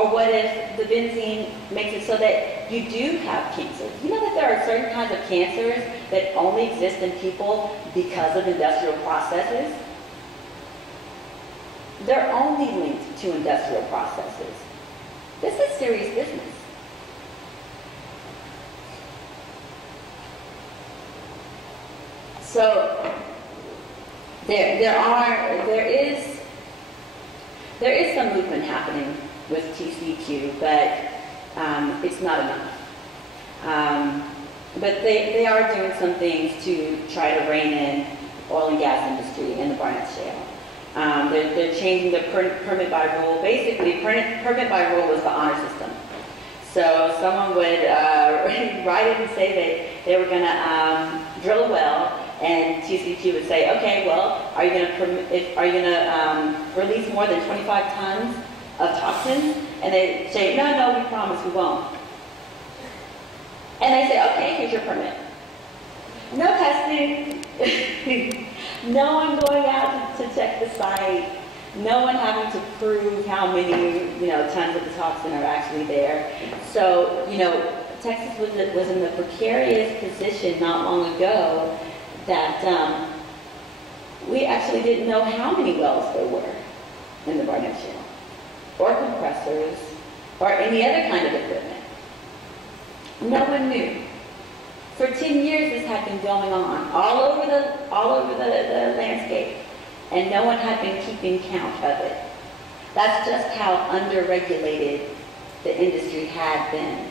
Or what if the benzene makes it so that you do have cancer? You know that there are certain kinds of cancers that only exist in people because of industrial processes? They're only linked to industrial processes. This is serious business. So there is some movement happening with TCEQ, but it's not enough. But they are doing some things to try to rein in oil and gas industry in the Barnett Shale. They're changing the permit by rule. Basically, permit by rule was the honor system. So someone would write it and say they were going to drill a well, and TCEQ would say, okay, well, are you going to release more than 25 tons of toxins? And they say, no, we promise we won't. And they say, okay, here's your permit. No testing, no one going out to check the site, no one having to prove how many tons of the toxin are actually there. So Texas was in the precarious position not long ago that we actually didn't know how many wells there were in the Barnett Shale, or compressors, or any other kind of equipment. No one knew. For 10 years this had been going on all over the landscape, and no one had been keeping count of it. That's just how underregulated the industry had been.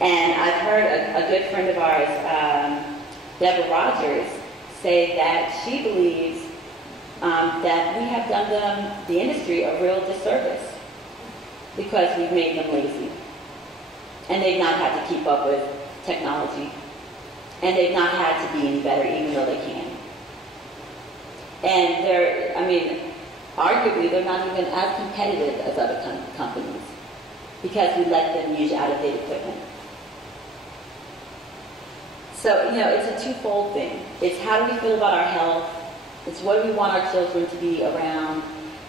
And I've heard a good friend of ours, Deborah Rogers, say that she believes that we have done the industry a real disservice because we've made them lazy. And they've not had to keep up with technology. And they've not had to be any better, even though they can. And arguably, they're not even as competitive as other companies because we let them use out-of-date equipment. So, it's a twofold thing. It's how do we feel about our health? It's what do we want our children to be around?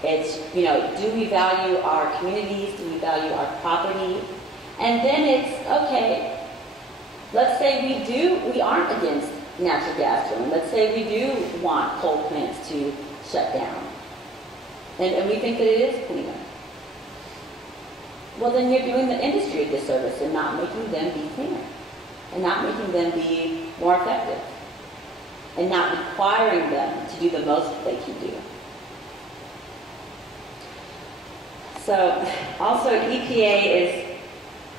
It's, do we value our communities? Do we value our property? And then it's, okay, let's say we aren't against natural gas drilling. Let's say we do want coal plants to shut down. And we think that it is cleaner. Well, then you're doing the industry a disservice and not making them be cleaner. And not making them be more effective. And not requiring them to do the most that they can do. So, also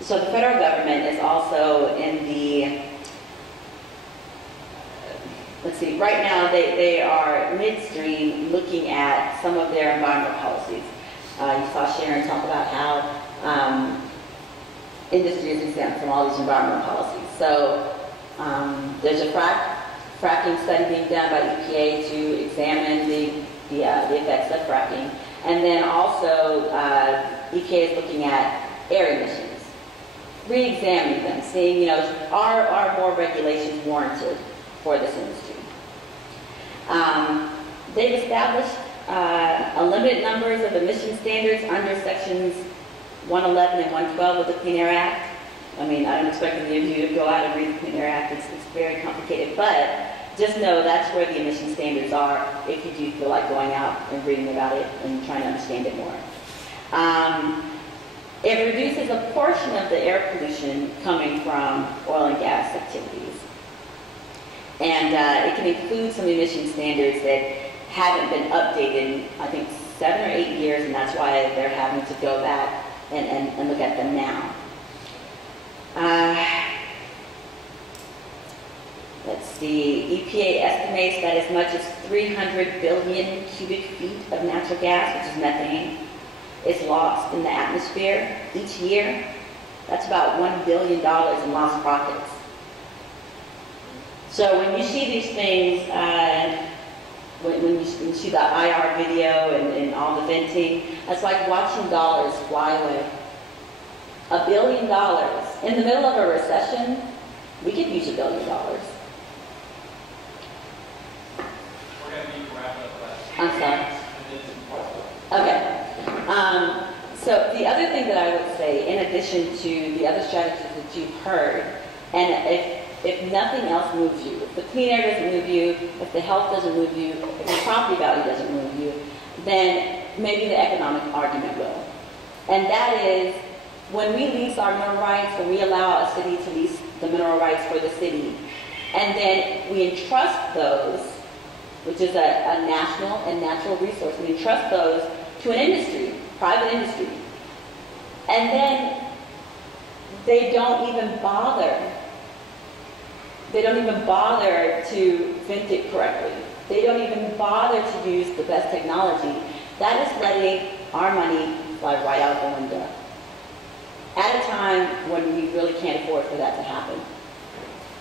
so the federal government is also in the, right now they are midstream looking at some of their environmental policies. You saw Sharon talk about how industry is exempt from all these environmental policies. So there's a fracking study being done by EPA to examine the effects of fracking. And then also EPA is looking at air emissions. Re-examining them, seeing, are more regulations warranted for this industry. They've established limited numbers of emission standards under sections 111 and 112 of the Clean Air Act. I don't expect any of you to go out and read the Clean Air Act. It's very complicated, but just know that's where the emission standards are if you do feel like going out and reading about it and trying to understand it more. It reduces a portion of the air pollution coming from oil and gas activities. And it can include some emission standards that haven't been updated in, I think, 7 or 8 years, and that's why they're having to go back and look at them now. Let's see, EPA estimates that as much as 300 billion cubic feet of natural gas, which is methane, is lost in the atmosphere each year. That's about $1 billion in lost profits. So when you see these things, when you see the IR video and all the venting, it's like watching dollars fly away. $1 billion. In the middle of a recession, we could use $1 billion. We're going to need to wrap up that. I'm sorry. Okay. So the other thing that I would say, in addition to the other strategies that you've heard, and if nothing else moves you, if the clean air doesn't move you, if the health doesn't move you, if the property value doesn't move you, then maybe the economic argument will. And that is, when we lease our mineral rights, when we allow a city to lease the mineral rights for the city, and then we entrust those, which is a national and natural resource, we entrust those to an industry, private industry, and then they don't even bother to vent it correctly. They don't even bother to use the best technology. That is letting our money fly right out the window at a time when we really can't afford for that to happen.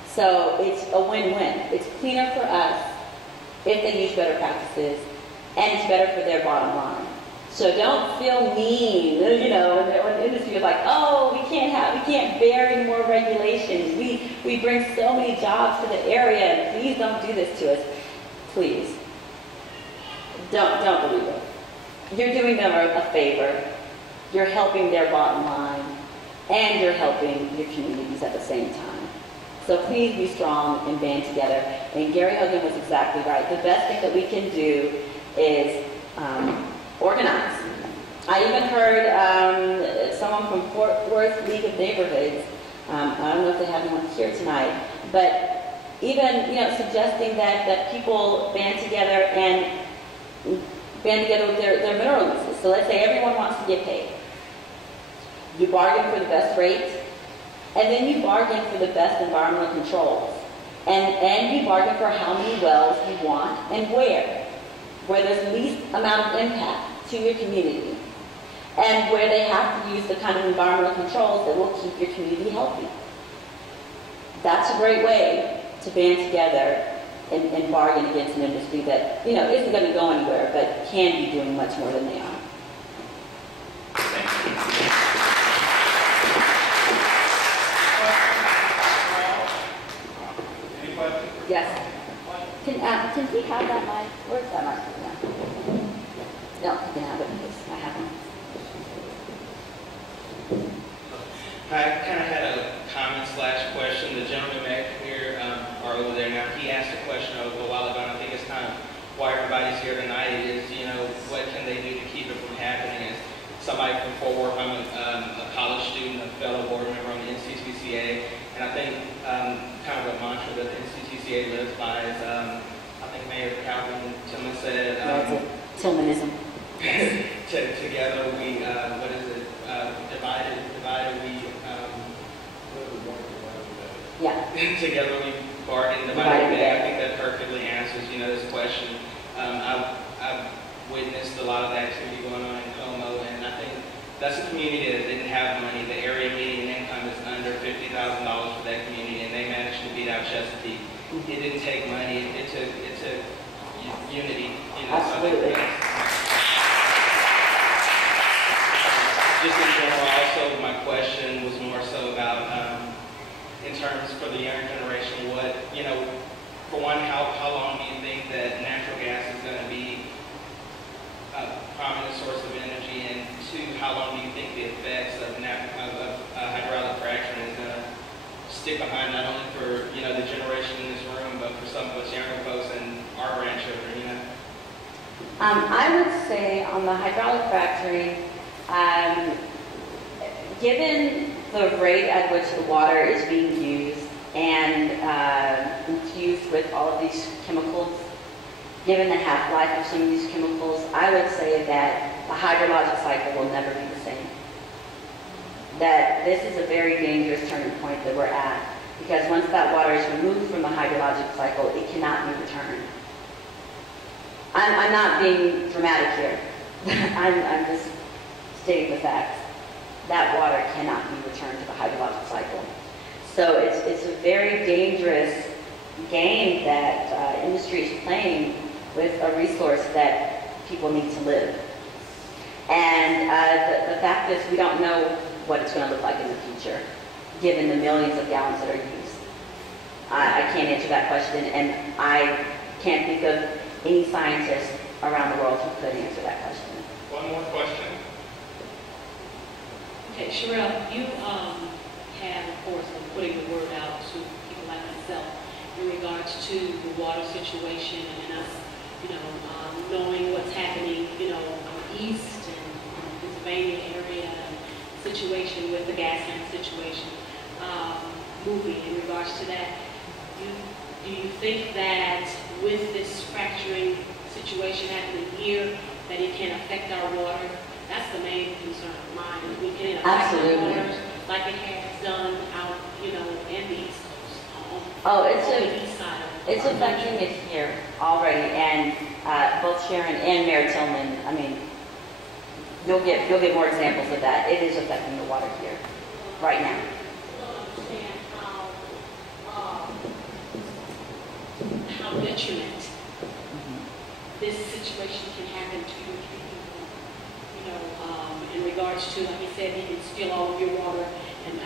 So it's a win-win. It's cleaner for us if they use better practices, and it's better for their bottom line. So don't feel mean, when the industry is like, oh, we can't bear any more regulations. We bring so many jobs to the area, and please don't do this to us. Please. Don't believe it. You're doing them a favor. You're helping their bottom line, and you're helping your communities at the same time. So please be strong and band together. And Gary Hogan was exactly right. The best thing that we can do is organize. I even heard someone from Fort Worth League of Neighborhoods, I don't know if they have anyone here tonight, but even suggesting that people band together with their mineral leases. So let's say everyone wants to get paid. You bargain for the best rate, and then you bargain for the best environmental controls. And you bargain for how many wells you want and where there's least amount of impact to your community, and where they have to use the kind of environmental controls that will keep your community healthy. That's a great way to band together and bargain against an industry that isn't going to go anywhere, but can be doing much more than they are. Yes. Can he have that mic? Where's that mic? No, he can have it because I have one. I kind of had a comment/question. The gentleman back here, or over there now, he asked a question a little while ago, and I think it's kind of why everybody's here tonight is, what can they do to keep it from happening? As somebody from Fort Worth, I'm a college student, a fellow board member on the NCTCA, and I think kind of a mantra that the NCTCA lives by is, I think Mayor Calvin Tillman said, Tillmanism. Together we, what is it? Divided we, yeah. Together we bargain, divided we beg. I think that perfectly answers, this question. I've witnessed a lot of the activity going on in Como, and I think that's a community that didn't have money. The area median income is under $50,000 for that community, and they managed to beat out Chesapeake. It didn't take money. It took unity. Absolutely. Just in general, also my question was more so about, in terms for the younger generation, for one, how long do you think that natural gas is going to be a prominent source of energy, and two, how long do you think the effects of hydraulic fracturing is going to stick behind, not only for the generation in this room, but for some of us younger folks and our grandchildren? I would say on the hydraulic fracturing, given the rate at which the water is being used and infused with all of these chemicals, given the half-life of some of these chemicals, I would say that the hydrologic cycle will never be the same. That this is a very dangerous turning point that we're at, because once that water is removed from the hydrologic cycle, it cannot be returned. I'm not being dramatic here. I'm just stating the facts. That water cannot be returned to the hydrologic cycle. So it's a very dangerous game that industry is playing with a resource that people need to live. And the fact is, we don't know what it's going to look like in the future, given the millions of gallons that are used. I can't answer that question, and I can't think of any scientist around the world who could answer that question. One more question. Okay, Sherelle, you have, of course, been putting the word out to people like myself in regards to the water situation and us, knowing what's happening, east and Pennsylvania area and situation with the gas tank situation, moving in regards to that. Do you think that with this fracturing situation happening here, that it can affect our water? That's the main concern of mine. We can affect Absolutely. our waters like it has done out, in the East Coast. Oh, On the east side of it's affecting it here already, and both Sharon and Mary Tillman, I mean, you'll get more examples of that. It is affecting the water here right now. Understand how detriment this situation can happen to you people, in regards to, like you said, you can steal all of your water and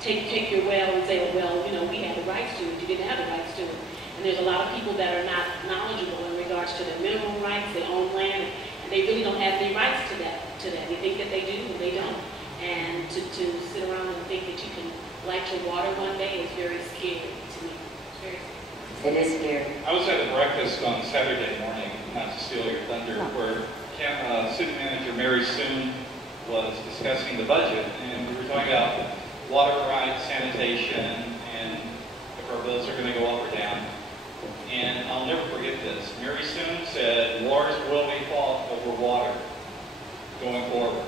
take your well and say, oh, well, we had the rights to it, you didn't have the rights to it. And there's a lot of people that are not knowledgeable in regards to their mineral rights, they own land, and they really don't have any rights to that. They think that they do, and they don't. And to sit around and think that you can light your water one day is very scary to me. It's very scary. It is scary. I was at a breakfast on Saturday morning, not to steal your thunder, where City Manager Mary Soon was discussing the budget, and we were talking about water rights, sanitation, and if our bills are going to go up or down. And I'll never forget this. Mary Soon said, wars will be fought over water going forward.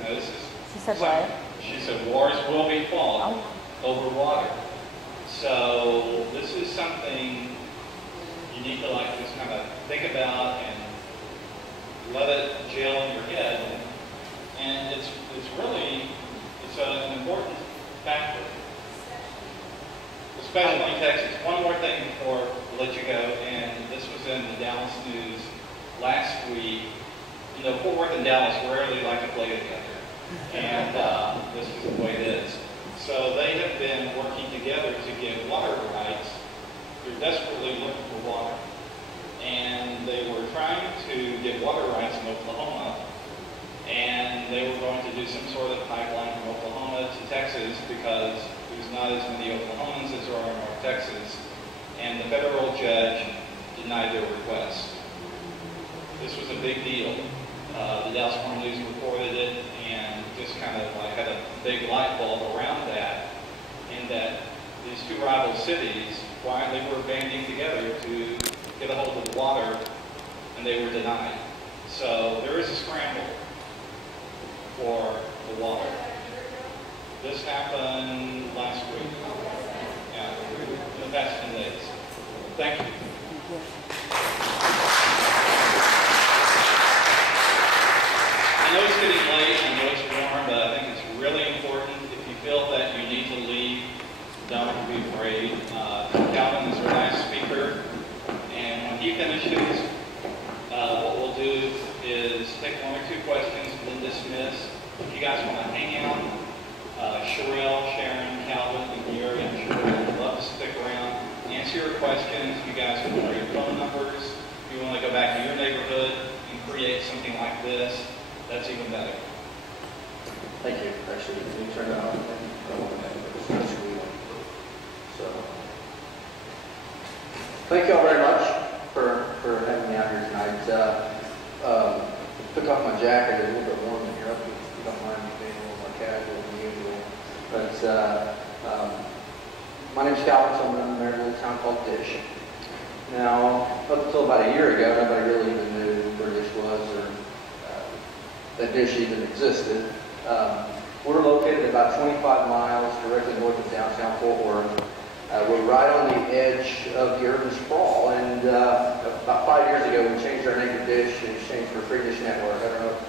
Now this is... She said what? She said, wars will be fought over water. So this is something you need to just kind of think about and let it gel in your head. And it's really, it's an important factor, especially in Texas. One more thing before we let you go, and this was in the Dallas News last week. Fort Worth and Dallas rarely like to play together, and this is the way it is. So they have been working together to get water rights. They're desperately looking for water. And they were trying to get water rights in Oklahoma. And they were going to do some sort of pipeline from Oklahoma to Texas because there's not as many Oklahomans as there are in North Texas. And the federal judge denied their request. This was a big deal. The Dallas Morning News reported it and just kind of had a big light bulb around that, in that these two rival cities quietly were banding together to get a hold of the water, and they were denied. So there is a scramble for the water. This happened last week, in the past 10 days. Thank you. I know it's getting late, I know it's warm, but I think it's really important. If you feel that you need to leave, don't be afraid. Calvin is our last speaker, and when he finishes, what we'll do is take one or two questions, then dismiss. If you guys want to hang out, Sherelle, Sharon, Calvin, and Gary, I'm sure would love to stick around, answer your questions. You guys can know your phone numbers. If you want to go back to your neighborhood and create something like this, that's even better. Thank you. Actually, can you turn it on? So, thank you all very much for having me out here tonight. Took off my jacket. It's a little bit warm in here. If you don't mind me being a little more casual than usual. But my name's Calvin. So I'm in a little town called Dish. Now, up until about a year ago, nobody really even knew where Dish was or that Dish even existed. We're located about 25 miles directly north of downtown Fort Worth. We're right on the edge of the urban sprawl, and about 5 years ago we changed our name to Dish in exchange for Free Dish Network. I don't know if